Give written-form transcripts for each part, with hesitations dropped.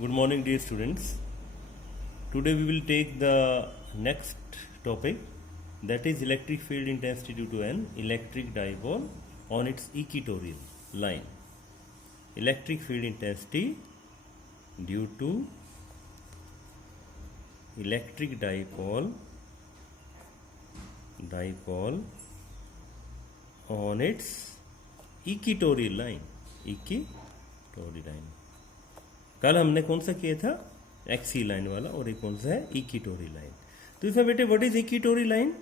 Good morning, dear students. Today we will take the next topic, that is electric field intensity due to an electric dipole on its equatorial line. Electric field intensity due to electric dipole on its equatorial line. Equatorial line. कल हमने कौन सा किया था, XC line वाला, और एक कौन सा है, इक्विटोरी लाइन. तो इसमें बेटे व्हाट इज इक्विटोरी लाइन?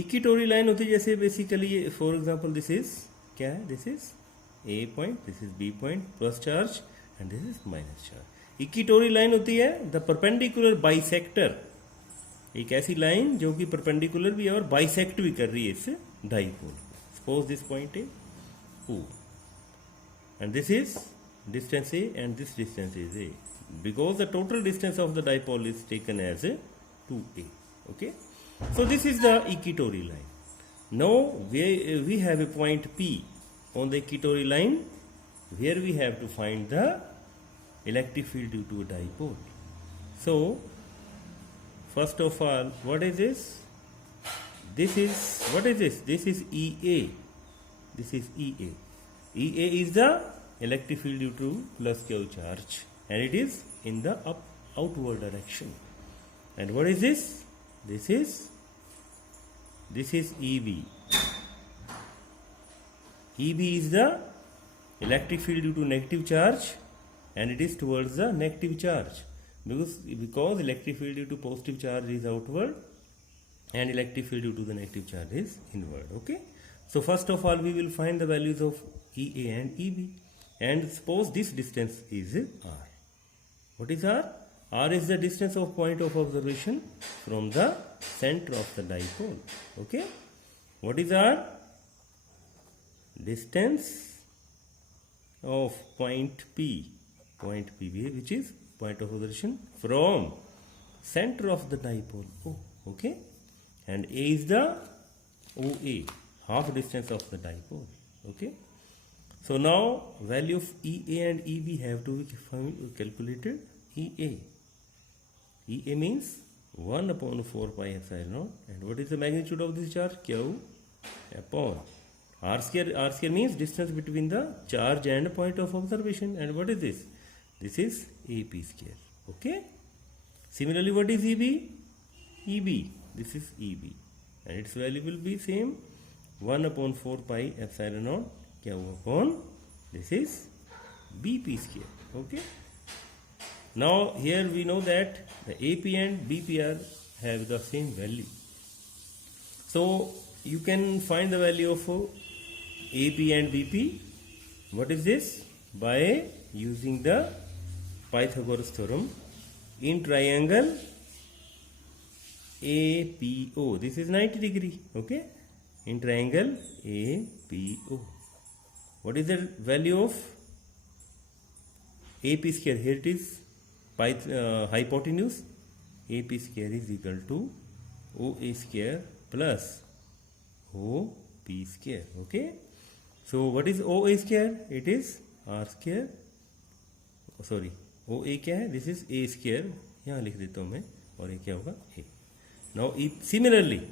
इक्विटोरी लाइन होती है जैसे बेसिकली ये फॉर एग्जांपल दिस इज क्या है, this is A point, this is B point, plus charge and this is minus charge. Equatorial line होती है द परपेंडिकुलर बाइसेक्टर, एक ऐसी लाइन जो कि परपेंडिकुलर भी है और बाइसेक्ट भी कर रही है इस dipole. Suppose this point A O and this is distance A and this distance is A, because the total distance of the dipole is taken as 2A. Okay, so this is the equatorial line. Now we have a point P on the equatorial line where we have to find the electric field due to a dipole. So first of all, what is this? This is, what is this? This is EA. This is EA. EA is the electric field due to plus Q charge, and it is in the outward direction. And what is this? This is EB. EB is the electric field due to negative charge, and it is towards the negative charge, because electric field due to positive charge is outward and electric field due to the negative charge is inward. Okay, so first of all we will find the values of EA and EB, and suppose this distance is R. What is R? R is the distance of point of observation from the center of the dipole. Okay, what is R? Distance of point P, which is point of observation from center of the dipole O. Okay, and A is the OA, half distance of the dipole. Okay, so now value of EA and EB have to be calculated. EA means 1 upon 4 pi epsilon naught, and what is the magnitude of this charge? Q upon R square. R square means distance between the charge and point of observation, and what is this? This is AP square. Okay, similarly what is EB? EB, this is EB, and its value will be same, 1 upon 4 pi epsilon naught Q upon, this is BP square. Okay, now here we know that the AP and BP have the same value, so you can find the value of AP and BP. What is this? By using the Pythagoras theorem in triangle APO. This is 90 degree. Okay, in triangle APO. What is the value of AP square? Here it is hypotenuse. AP square is equal to OA square plus OP square. Okay, so what is OA square? It is R square. Sorry, OA क्या है? This is A square. यहाँ लिख देता हूँ मैं, और ये क्या होगा? A. Now similarly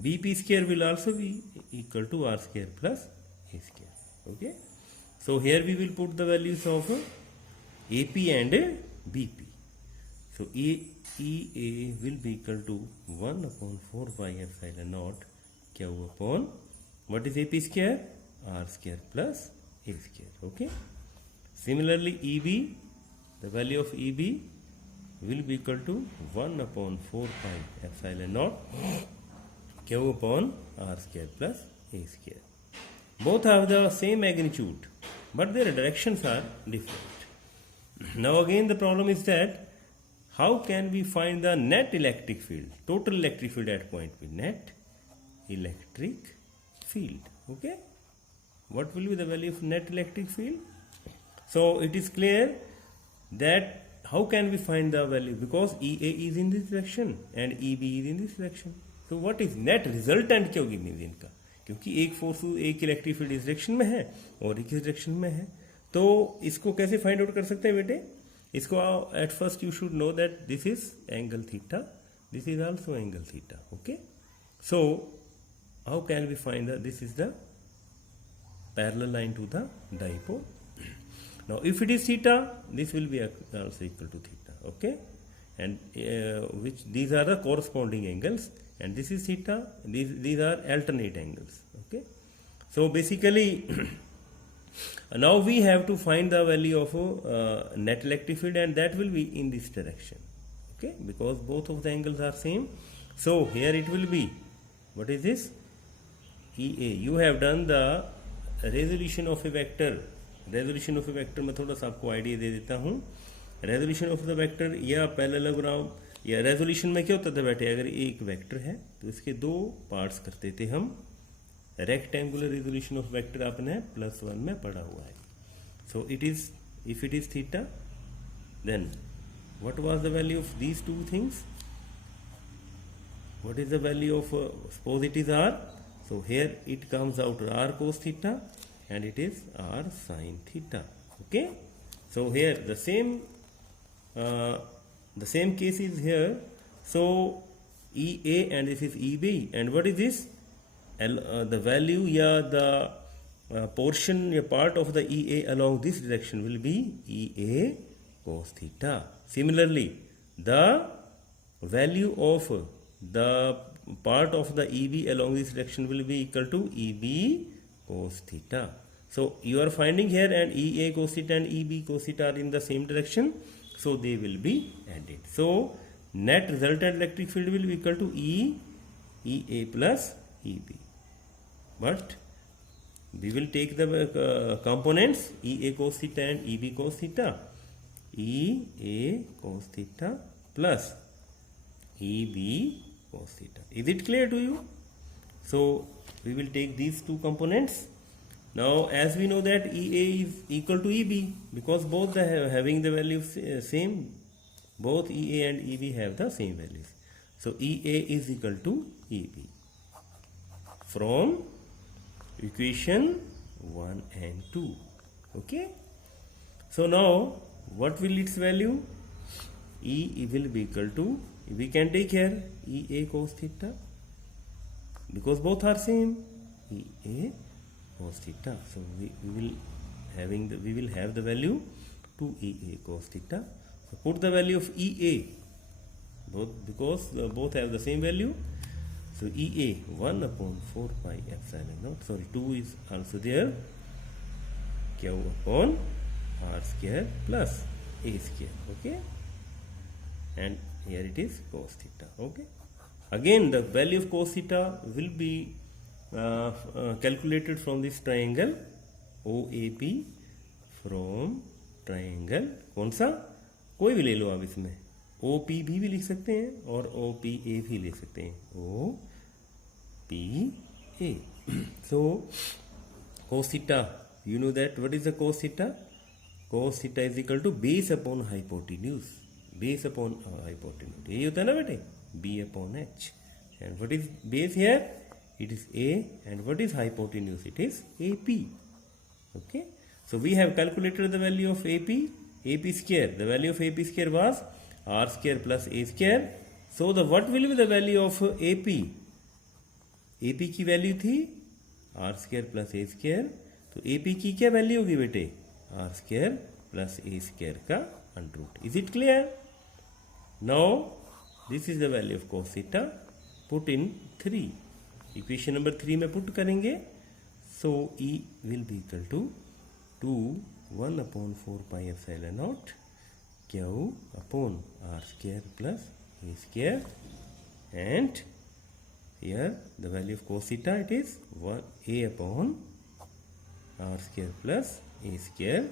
BP square will also be equal to R square plus A square. Okay, so here we will put the values of AP and BP. So EA will be equal to 1 upon 4 pi epsilon naught Q upon, what is AP square? R square plus A square. Okay, similarly EB, the value of EB will be equal to 1 upon 4 pi epsilon naught Q upon R square plus A square. Both have the same magnitude, but their directions are different. Now again the problem is that how can we find the net electric field, total electric field at point P? Net electric field. Okay, what will be the value of net electric field? So it is clear that how can we find the value, because EA is in this direction and EB is in this direction. So what is net resultant क्या होगी mean इनका, क्योंकि एक force एक electric field इस direction में है और एक इस डायरेक्शन में है, तो इसको कैसे फाइंड आउट कर सकते हैं बेटे? इसको at first you should know that this is angle theta, this is also angle theta. Okay, so how can we find that this is the parallel line to the dipole? Now if it is theta, this will be also equal to theta. Okay, and which these are the corresponding angles, and this is theta, these are alternate angles. Okay, so basically now we have to find the value of net electric field, and that will be in this direction. Okay, because both of the angles are same, so here it will be, what is this, EA. You have done the resolution of a vector. Resolution of A vector में थोड़ा सा आपको idea दे देता हूँ. Resolution of the vector या parallelogram या resolution में क्या होता था बेटे, अगर एक वेक्टर है तो इसके दो पार्ट्स करते थे हम. रेक्टेंगुलर रेजोल्यूशन ऑफ वेक्टर आपने +1 में पढ़ा हुआ है. So it is, if it is theta, then what was the value of these two things, what is the value of, suppose it is r, so here it comes out r cos theta and it is r sin theta. Okay, so here the same case is here. So EA and this is EB, and what is this, the value, the portion, part of the EA along this direction will be EA cos theta. Similarly, the value of the part of the EB along this direction will be equal to EB cos theta. So you are finding here, and EA cos theta and EB cos theta are in the same direction, so they will be added. So net resultant electric field will be equal to EA plus EB. But we will take the components EA cos theta and EB cos theta. EA cos theta plus EB cos theta. Is it clear to you? So we will take these two components. Now as we know that EA is equal to EB, because both are having the values same, both EA and EB have the same values. So EA is equal to EB from equation 1 and 2. Okay, so now what will its value, E will be equal to, we can take here EA cos theta, because both are same, EA cos theta. So we will have the value 2EA cos theta. So put the value of EA, because both have the same value. So EA 1 upon 4 pi epsilon naught, sorry 2 is also there, Q upon r square plus a square. Okay, and here it is cos theta. Okay, again the value of cos theta will be calculated from this triangle OAP, from triangle कौन सा, कोई भी ले लो आप, इसमें OP भी लिख सकते हैं और OPA भी ले सकते हैं, OPA. So cos theta, you know that what is the cos theta? Cos theta is equal to base upon hypotenuse. Base upon hypotenuse, यही होता है ना बेटे, B upon H. And what is base here? It is A, and what is hypotenuse? It is AP. Okay, so we have calculated the value of AP square. The value of AP square was r square plus a square. So the what will be the value of AP? AP की value थी r square plus a square. तो AP की क्या value होगी बेटे, r square plus a square का under root. Is it clear? Now this is the value of cos theta. Put in 3. Equation number 3 में put करेंगे. So E will be equal to 2 1 upon 4 pi epsilon naught Q upon r square plus a square, and here the value of cos theta, it is 1 A upon r square plus a square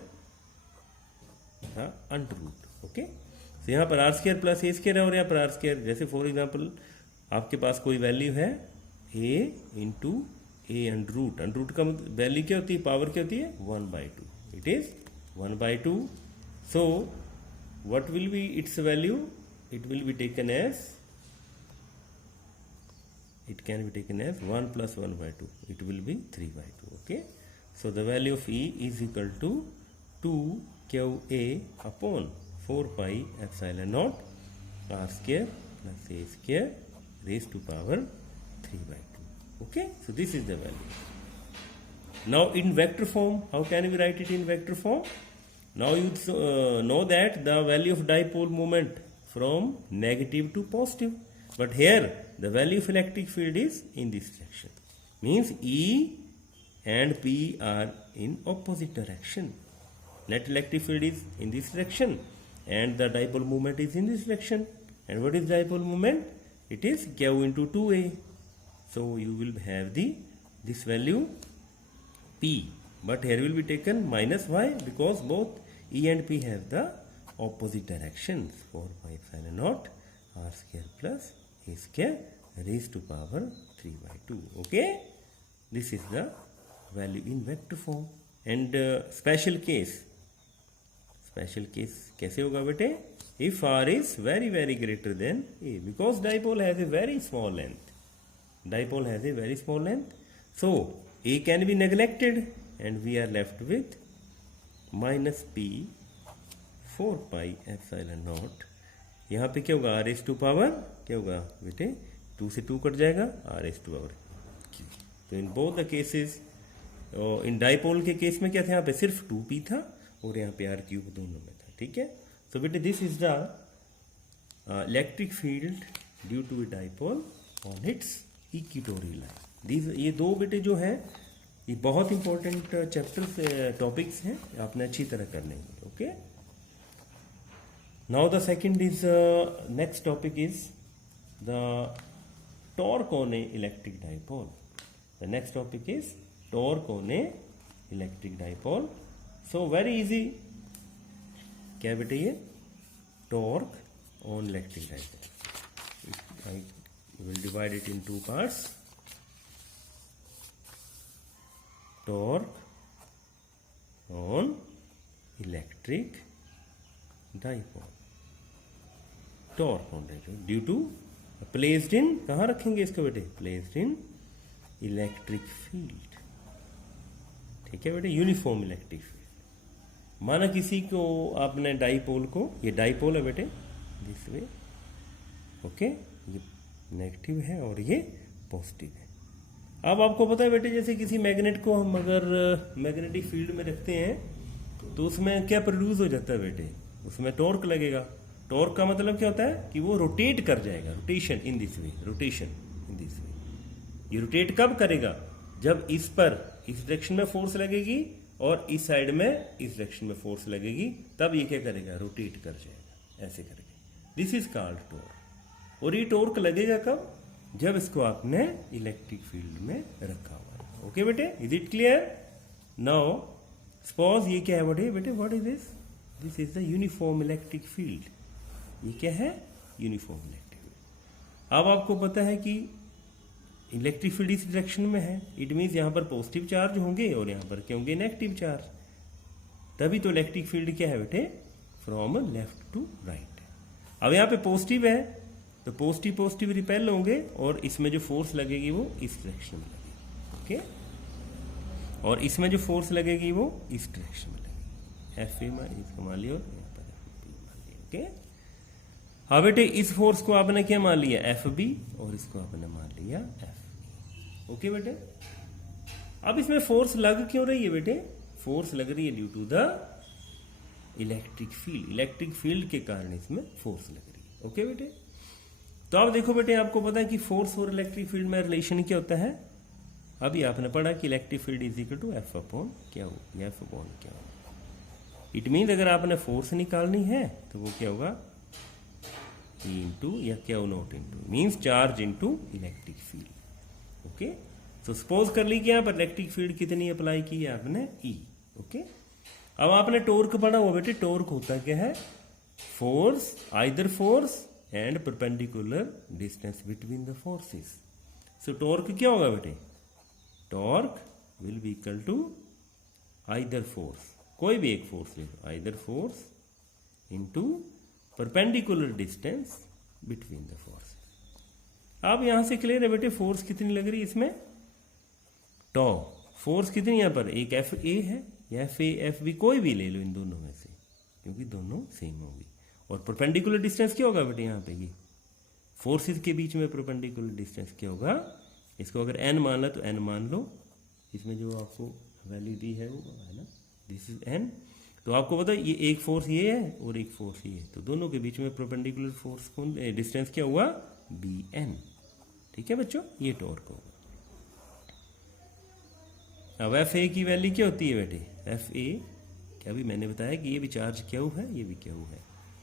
under root. Okay, तो यहाँ पर r square plus a square है, और यहाँ पर r square, जैसे for example आपके पास कोई वैल्यू है a into A under root का वैल्यू क्या होती है, पावर क्या होती है, 1/2. It is 1/2. So what will be its value, it will be taken as, it can be taken as 1 plus 1/2. It will be 3/2. Okay, so the value of E is equal to 2 QA upon 4 pi epsilon naught r square plus a square raised to power 3/2. Okay, so this is the value. Now in vector form, how can we write it in vector form? Now you know that the value of dipole moment from negative to positive, but here the value of electric field is in this direction, means E and P are in opposite direction. Net electric field is in this direction and the dipole moment is in this direction. And what is dipole moment? It is Q into 2A. So you will have this value P, but here will be taken minus Y because both E and P have the opposite directions. 4 pi epsilon naught r square plus a square raised to power 3/2. Okay, this is the value in vector form. And special case कैसे होगा बेटे? If r is very very greater than a, because dipole has a very small length. Dipole has a very small length, so a can be neglected and we are left with minus p 4 pi epsilon naught. यहाँ पे क्या होगा? r raised to power क्या होगा बेटे? 2 से 2 cut जाएगा, r raised to power q. तो in both the cases, in dipole के केस में क्या था? यहाँ पे सिर्फ 2p था और यहाँ पे r क्यूब दोनों में था. ठीक है, सो बेटे this is the electric field due to a dipole on its equatorial line. ये दो बेटे जो है ये बहुत इंपॉर्टेंट चैप्टर टॉपिक्स हैं, आपने अच्छी तरह करने हैं. Okay, now the second is next topic is the torque on a electric dipole. The next topic is torque on a electric dipole. So very easy. क्या बेटे? ये torque on electric dipole. I will divide it in 2 parts. Torque on electric dipole. Torque on dipole due to placed in, कहाँ रखेंगे इसको बेटे? Placed in electric field. ठीक है बेटे, यूनिफॉर्म इलेक्ट्रिक फील्ड. माना किसी को आपने डाइपोल को, ये डाइपोल है बेटे दिस वे. ओके, ये नेगेटिव है और ये पॉजिटिव है. अब आपको पता है बेटे, जैसे किसी मैग्नेट को हम अगर मैग्नेटिक फील्ड में रखते हैं तो उसमें क्या प्रोड्यूस हो जाता है बेटे? उसमें टॉर्क लगेगा. टॉर्क का मतलब क्या होता है कि वो रोटेट कर जाएगा. Rotation in this way, rotation in this वे. ये रोटेट कब करेगा? जब इस पर इस डायरेक्शन में फोर्स लगेगी और इस साइड में इस डायरेक्शन में फोर्स लगेगी, तब ये क्या करेगा? रोटेट कर जाएगा ऐसे करके. This is called torque. और ये टॉर्क लगेगा कब? जब इसको आपने इलेक्ट्रिक फील्ड में रखा हुआ है. ओके बेटे, is it clear? Now suppose ये क्या है बेटे? What is this? This is the uniform electric field. ये क्या है? Uniform electric field. अब आपको पता है कि इलेक्ट्रिक फील्ड इस डायरेक्शन में है. इट मीन्स यहाँ पर पॉजिटिव चार्ज होंगे और यहाँ पर क्या होंगे? Negative charge. तभी तो इलेक्ट्रिक फील्ड क्या है बेटे? From left to right. अब यहाँ पे पॉजिटिव है तो पॉजिटिव रिपेल होंगे और इसमें जो फोर्स लगेगी वो इस डायरेक्शन में लगेगी. ओके, और इसमें जो फोर्स लगेगी वो इस डायरेक्शन में लगेगी. एफ ए इसको मान लिया और यहाँ पर एफ बी मान लिया. ओके, हाँ बेटे, इस फोर्स को आपने क्या मान लिया? एफ बी, और इसको आपने मान लिया एफ. ओके बेटे, अब इसमें फोर्स लग क्यों रही है बेटे? फोर्स लग रही है due to the electric field. Electric field के कारण इसमें फोर्स लग रही है. ओके बेटे, तो अब देखो बेटे, आपको पता है कि फोर्स और इलेक्ट्रिक फील्ड में रिलेशन क्या होता है? अभी आपने पढ़ा कि electric field is equal to F upon क्या हो, एफ अपॉन क्या हो. इट मीन अगर आपने फोर्स निकालनी है तो वो क्या होगा? E इंटू या क्या not into, means charge into electric field. Okay, so suppose कर ली कि यहाँ पर इलेक्ट्रिक फील्ड कितनी अप्लाई की है आपने? E. ओके, अब आपने टॉर्क पढ़ा हुआ बेटे. टॉर्क होता क्या है? Force, either force and perpendicular distance between the forces. So torque क्या होगा बेटे? Torque will be equal to either force, कोई भी एक फोर्स ले लो, either force into perpendicular distance between the force. अब यहां से क्लियर है बेटे, फोर्स कितनी लग रही है इसमें? टॉ. फोर्स कितनी यहां पर? एक एफ ए है या एफ ए एफ बी, कोई भी ले लो इन दोनों में से, क्योंकि दोनों सेम होगी. और परपेंडिकुलर डिस्टेंस क्या होगा बेटे यहाँ पे, ये फोर्सेस के बीच में परपेंडिकुलर डिस्टेंस क्या होगा, इसको अगर n माना तो n मान लो, इसमें जो आपको वैल्यू दी है वो है ना, दिस इज n। तो आपको पता है ये एक फोर्स ये है और एक फोर्स ये है, तो दोनों के बीच में परपेंडिकुलर फोर्स कौन, डिस्टेंस क्या हुआ, bn। ठीक है बच्चों, ये टॉर्क होगा। अब एफ ए की वैल्यू क्या होती है बेटे, एफ ए क्या भी मैंने बताया कि ये भी चार्ज क्यू है, ये भी क्यू है,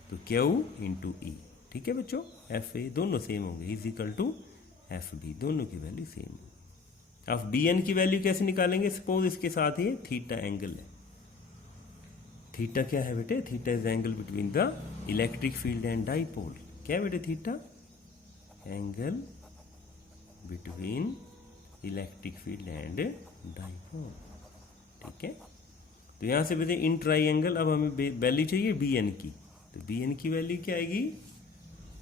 तो क्यू इंटू ई। ठीक है बच्चों, एफ ए दोनों सेम होंगे, is equal to F B, दोनों की वैल्यू सेम होगी। अब बी एन की वैल्यू कैसे निकालेंगे, सपोज इसके साथ ये थीटा एंगल है, थीटा क्या है बेटे, theta is angle between the electric field and dipole. क्या है बेटे theta, angle between electric field and dipole. ठीक है, तो यहां से बेटे इन ट्राइंगल, अब हमें वैल्यू चाहिए बी एन की, तो बी एन की वैल्यू क्या आएगी,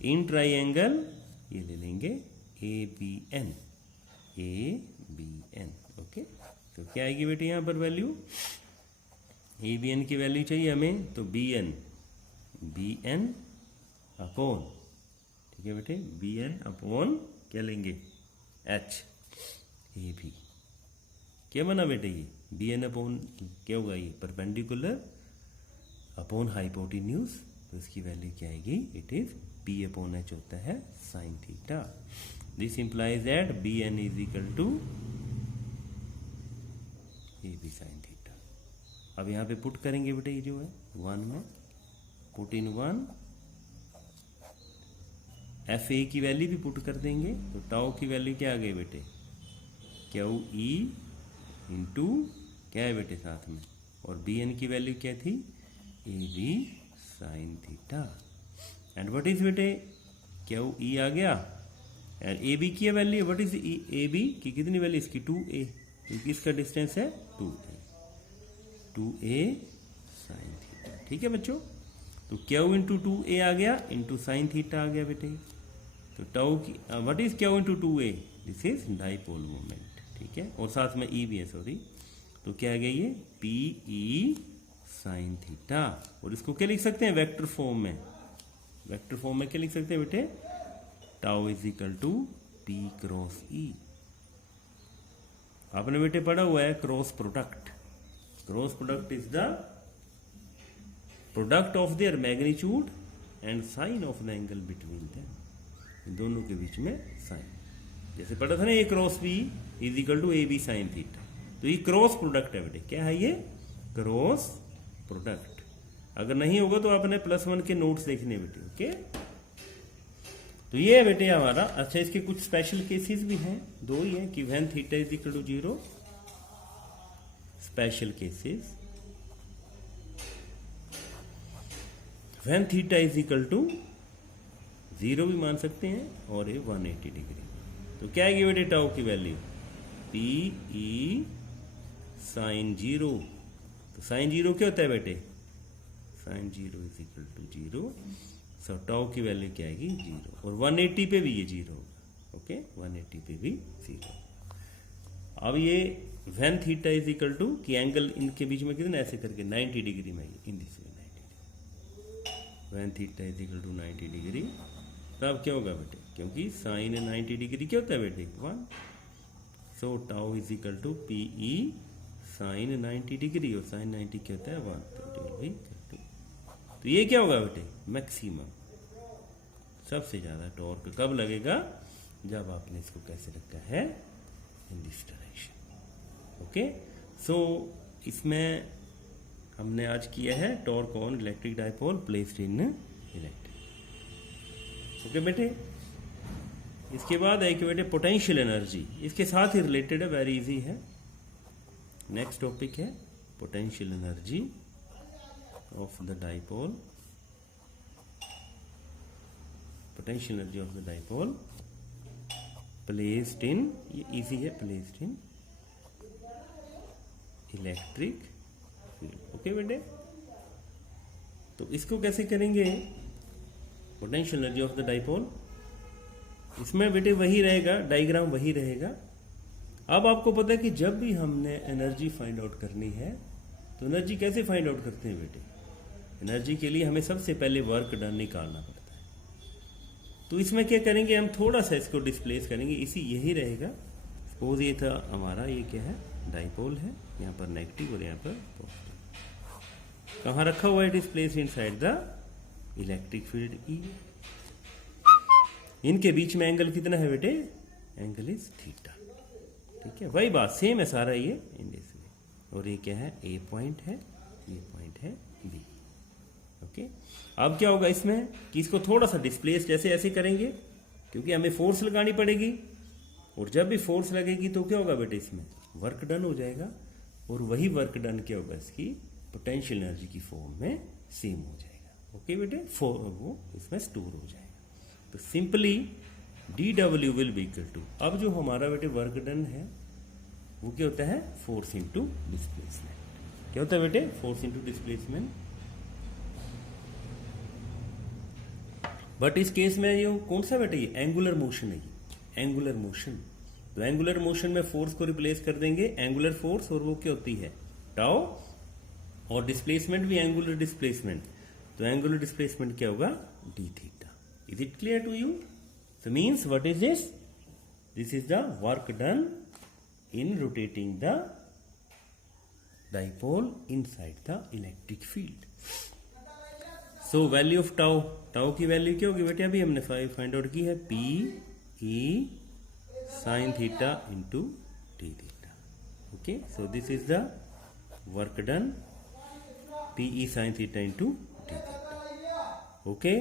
इन ट्राइंगल ये ले लेंगे A B N, A B N. Okay, तो क्या आएगी बेटे यहां पर वैल्यू, ए बी एन की वैल्यू चाहिए हमें, तो बी एन अपॉन, ठीक है बेटे, बी एन अपॉन क्या लेंगे, एच ए बी। क्या बना बेटे ये बी एन अपॉन क्या होगा, ये परपेंडिकुलर अपॉन हाइपोटेन्यूज, तो इसकी वैल्यू क्या आएगी, it is B upon H होता है sine theta. This implies that B N is equal to A B sine theta. अब यहाँ पे पुट करेंगे बेटे, ये जो है 1 में पुट इन 1, एफ ए की वैल्यू भी पुट कर देंगे, तो टाउ की वैल्यू क्या आ गई बेटे, क्यू ई इंटू क्या है बेटे साथ में, और बी एन की वैल्यू क्या थी, A B sine theta. And what is बेटे, क्यू ई आ गया, एंड ए बी की value, what is A B की कितनी वैल्यू, इसकी 2a, क्योंकि इसका डिस्टेंस है 2a साइन थीटा। ठीक है बच्चों, तो क्यू इंटू 2a आ गया, इंटू साइन थीटा आ गया बेटे, तो टाउ की what is Q into 2a, this is dipole moment. ठीक है, और साथ में ई भी है, सॉरी, तो क्या आ गया ये पी ई साइन थीटा, और इसको क्या लिख सकते हैं वेक्टर फॉर्म में, वेक्टर फॉर्म में क्या लिख सकते हैं बेटे, tau is equal to P cross E. आपने बेटे पढ़ा हुआ है cross product, cross product is the product of their magnitude and sine of the angle between them, दोनों के बीच में साइन, जैसे पढ़ा था ना, ये cross B is equal to A B sine theta, तो ये क्रॉस प्रोडक्ट है बेटे, क्या है ये क्रॉस प्रोडक्ट। अगर नहीं होगा तो आपने +1 के नोट्स देखने बेटे। ओके, तो ये है बेटे हमारा। अच्छा, इसके कुछ स्पेशल केसेस भी हैं, 2 ही हैं, कि when theta is equal to 0, special cases, when theta is equal to 0 भी मान सकते हैं, और ये 180 डिग्री। तो क्या आएगी बेटे टाउ की वैल्यू, पी ई साइन 0, तो साइन 0 क्या होता है बेटे, sine 0 is equal to 0, so tau की वैल्यू क्या आएगी 0, और 180 पे भी ये 0 होगा। ओके, 180 पे भी 0। अब ये when theta is equal to, कि एंगल इनके बीच में कितना, ऐसे करके 90 डिग्री में, in this way 90 degree, when theta is equal to 90 degree, तब क्या होगा बेटे, क्योंकि साइन 90 डिग्री क्या होता है बेटे 1, so tau is equal to P E sine 90 degree, और साइन 90 क्या होता है 1, तो ये क्या होगा बेटे मैक्सिमम, सबसे ज्यादा टॉर्क कब लगेगा, जब आपने इसको कैसे रखा है, इन दिस डायरेक्शन। ओके, सो इसमें हमने आज किया है torque on electric dipole placed in electric. Okay बेटे, इसके बाद है कि बेटे पोटेंशियल एनर्जी, इसके साथ ही रिलेटेड है, वेरी इजी है। नेक्स्ट टॉपिक है potential energy of the dipole, potential energy of the dipole placed in, ये इजी है, placed in electric field. Okay बेटे, तो इसको कैसे करेंगे, potential energy of the dipole, इसमें बेटे वही रहेगा, डायग्राम वही रहेगा। अब आपको पता है कि जब भी हमने एनर्जी फाइंड आउट करनी है, तो एनर्जी कैसे फाइंड आउट करते हैं बेटे, एनर्जी के लिए हमें सबसे पहले वर्क डन निकालना पड़ता है। तो इसमें क्या करेंगे, हम थोड़ा सा इसको डिस्प्लेस करेंगे, इसी यही रहेगा। सपोज ये था हमारा, ये क्या है, डाइपोल है, यहाँ पर नेगेटिव और यहाँ पर पॉजिटिव। कहाँ रखा हुआ है, displace inside the electric field E. इनके बीच में एंगल कितना है बेटे, एंगल इज थीटा। ठीक है, वही बात सेम है सारा ये इन दिस वे। और ये क्या है, ए पॉइंट है, ये पॉइंट है बी। ओके, अब क्या होगा इसमें कि इसको थोड़ा सा डिस्प्लेस जैसे ऐसे करेंगे, क्योंकि हमें फोर्स लगानी पड़ेगी, और जब भी फोर्स लगेगी तो क्या होगा बेटे, इसमें वर्क डन हो जाएगा, और वही वर्क डन क्या होगा, इसकी पोटेंशियल एनर्जी की फॉर्म में सेम हो जाएगा। ओके बेटे, वो इसमें स्टोर हो जाएगा। तो simply dW will be equal to, अब जो हमारा बेटे वर्क डन है वो क्या होता है, फोर्स इंटू डिस्प्लेसमेंट। क्या होता है बेटे, फोर्स इंटू डिस्प्लेसमेंट। बट इस केस में ये कौन सा बेटे, ये एंगुलर मोशन है, ये एंगुलर मोशन। तो एंगुलर मोशन में फोर्स को रिप्लेस कर देंगे एंगुलर फोर्स, और वो क्या होती है, टाउ, और डिस्प्लेसमेंट भी एंगुलर डिस्प्लेसमेंट। तो एंगुलर डिस्प्लेसमेंट क्या होगा, D theta. Is it clear to you? So means what is this? This is the work done in rotating the dipole inside the electric field. So value of tau, tau की value क्या होगी बेटे, अभी हमने find out की है, P E sin theta into d theta. Okay, so this is the work done, P E sin theta into d theta. Okay.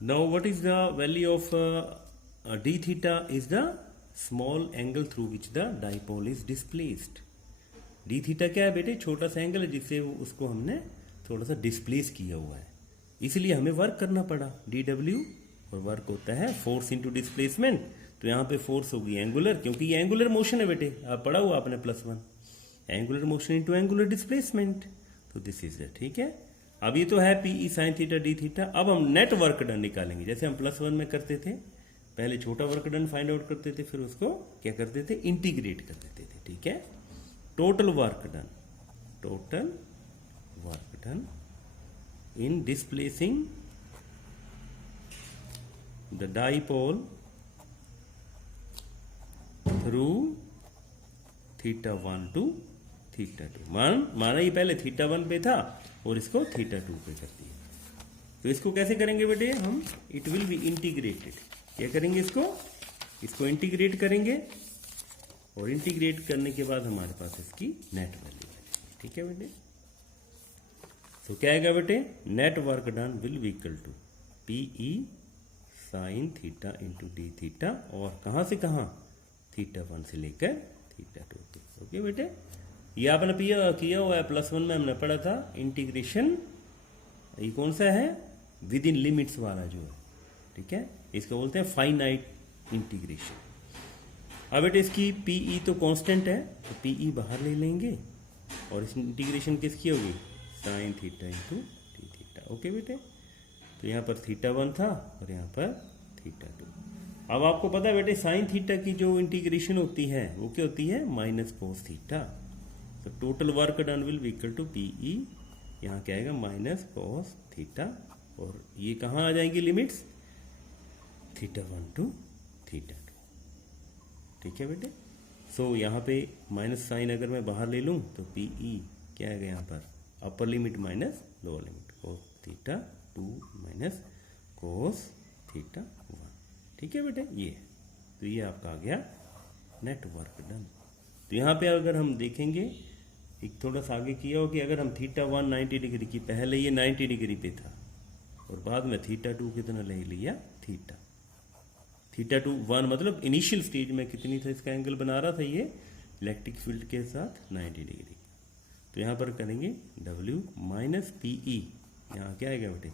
Now what is the value of d theta is the small angle through which the dipole is displaced. d theta क्या है बेटे, छोटा सा angle है जिससे उसको हमने थोड़ा सा डिस्प्लेस किया हुआ है, इसलिए हमें वर्क करना पड़ा dW, और वर्क होता है फोर्स इंटू डिस्प्लेसमेंट। तो यहाँ पे फोर्स होगी एंगुलर, क्योंकि ये एंगुलर मोशन है बेटे, आप पढ़ा हुआ आपने +1, angular motion into angular displacement. तो दिस इज इट। ठीक है, अब ये तो है P E sine theta D theta. अब हम नेट वर्क डन निकालेंगे, जैसे हम +1 में करते थे, पहले छोटा वर्क डन फाइंड आउट करते थे, फिर उसको क्या करते थे, इंटीग्रेट कर देते थे। ठीक है, total work done, total work done in displacing the dipole through θ1 to θ2। माना ये पहले θ1 पे था और इसको θ2 पे कर दिया। तो इसको कैसे करेंगे बेटे हम, इट विल बी इंटीग्रेटेड। क्या करेंगे, इसको इंटीग्रेट करेंगे, और इंटीग्रेट करने के बाद हमारे पास इसकी नेट वैल्यू है। ठीक है बेटे, तो क्या आएगा बेटे, net work done will be equal to P E sine theta into D theta, और कहाँ से कहाँ, θ1 से लेकर θ2। ओके बेटे, ये आपने किया हुआ है, +1 में हमने पढ़ा था इंटीग्रेशन, ये कौन सा है, विद इन लिमिट्स वाला जो है। ठीक है, इसको बोलते हैं फाइनाइट इंटीग्रेशन। अब बेटे इसकी पीई तो कांस्टेंट है, तो पीई बाहर ले लेंगे, और इस इंटीग्रेशन किसकी होगी, sign theta into D theta. Okay बेटे, तो यहाँ पर θ1 था और यहाँ पर θ2। अब आपको पता है बेटे साइन थीटा की जो इंटीग्रेशन होती है वो क्या होती है, माइनस कोस थीटा। तो total work done will be equal to PE, यहाँ क्या आएगा, माइनस कोस थीटा, और ये कहाँ आ जाएंगी लिमिट्स, θ1 टू θ2। ठीक है बेटे, सो यहाँ पे माइनस साइन अगर मैं बाहर ले लूँ तो पीई क्या आएगा, यहाँ पर upper limit minus lower limit, cos θ2 minus cos θ1। ठीक है बेटे, ये तो ये आपका आ गया नेट वर्क डन। तो यहाँ पे अगर हम देखेंगे, एक थोड़ा सा आगे किया हो कि अगर हम θ1 90 डिग्री की, पहले ये 90 डिग्री पे था और बाद में θ2 कितना ले लिया, θ2 1, मतलब इनिशियल स्टेज में कितनी था इसका एंगल बना रहा था ये इलेक्ट्रिक फील्ड के साथ 90 डिग्री। तो यहाँ पर करेंगे W माइनस पीई, यहाँ क्या आएगा बेटे,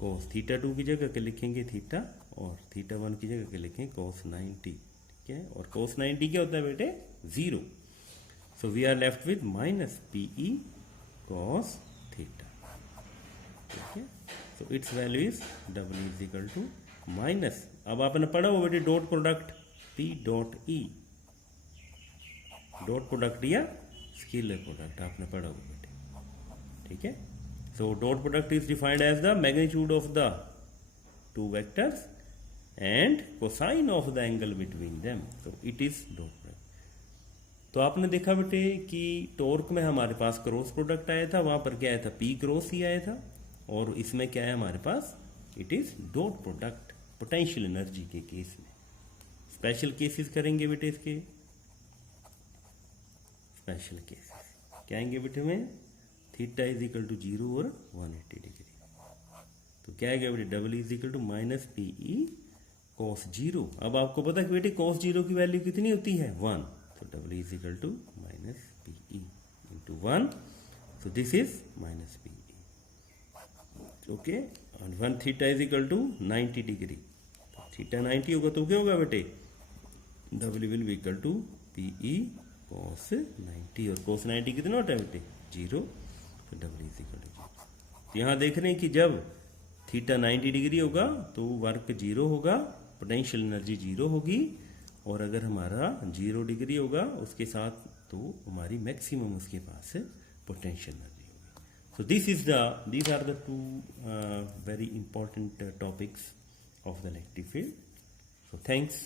कोस θ2 की जगह के लिखेंगे थीटा, और θ1 की जगह के लिखेंगे कोस 90। ठीक है, और कोस 90 क्या होता है बेटे, 0। So we are left with minus PE cos theta. ठीक है, so its value is W is equal to minus, अब आपने पढ़ा हो बेटे dot product P dot E, dot product या स्केलर प्रोडक्ट आपने पढ़ा हो बेटे। ठीक है, So dot product is defined as the magnitude of the two vectors and cosine of the angle between them. So it is dot product. तो आपने देखा बेटे कि टॉर्क में हमारे पास क्रॉस प्रोडक्ट आया था, वहां पर क्या आया था, पी क्रॉस ही आया था, और इसमें क्या है हमारे पास, it is dot product potential energy के केस में। स्पेशल केसेस करेंगे बेटे, इसके स्पेशल केसेस क्या आएंगे बेटे में, थीटा इज इक्वल टू 0 और 180 डिग्री। तो क्या आएगा बेटे, double is equal to minus P E cos 0। अब आपको पता है कि बेटे कॉस 0 की वैल्यू कितनी होती है, 1। So double is equal to minus PE into 1. So this is minus PE. Okay. And 1 theta is equal to 90 degree. तो theta 90 होगा तो क्या होगा बेटे, W will be equal to PE cos 90, और cos 90 कितना होता है बेटे, 0। तो W is equal to 0। तो यहाँ देख रहे हैं कि जब थीटा 90 डिग्री होगा तो वर्क 0 होगा, पोटेंशियल एनर्जी 0 होगी, और अगर हमारा 0 डिग्री होगा उसके साथ तो हमारी मैक्सिमम उसके पास पोटेंशियल एनर्जी होगी। So these are the two very important topics of the electric field. So thanks.